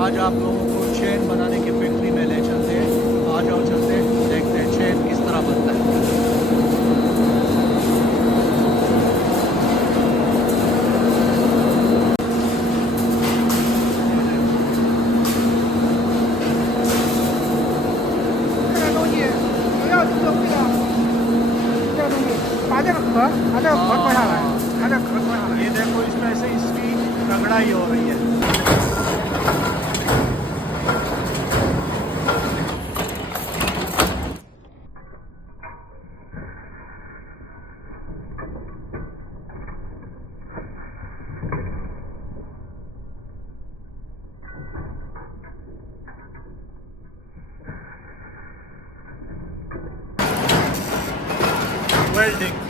आज आप लोगों को चेन बनाने की फैक्ट्री में ले चलते हैं। आ जाओ, चलते हैं, देखते हैं चेन किस तरह बनता है। ये देखो, इसमें से इसकी रगड़ाई हो रही है। वेल्डिंग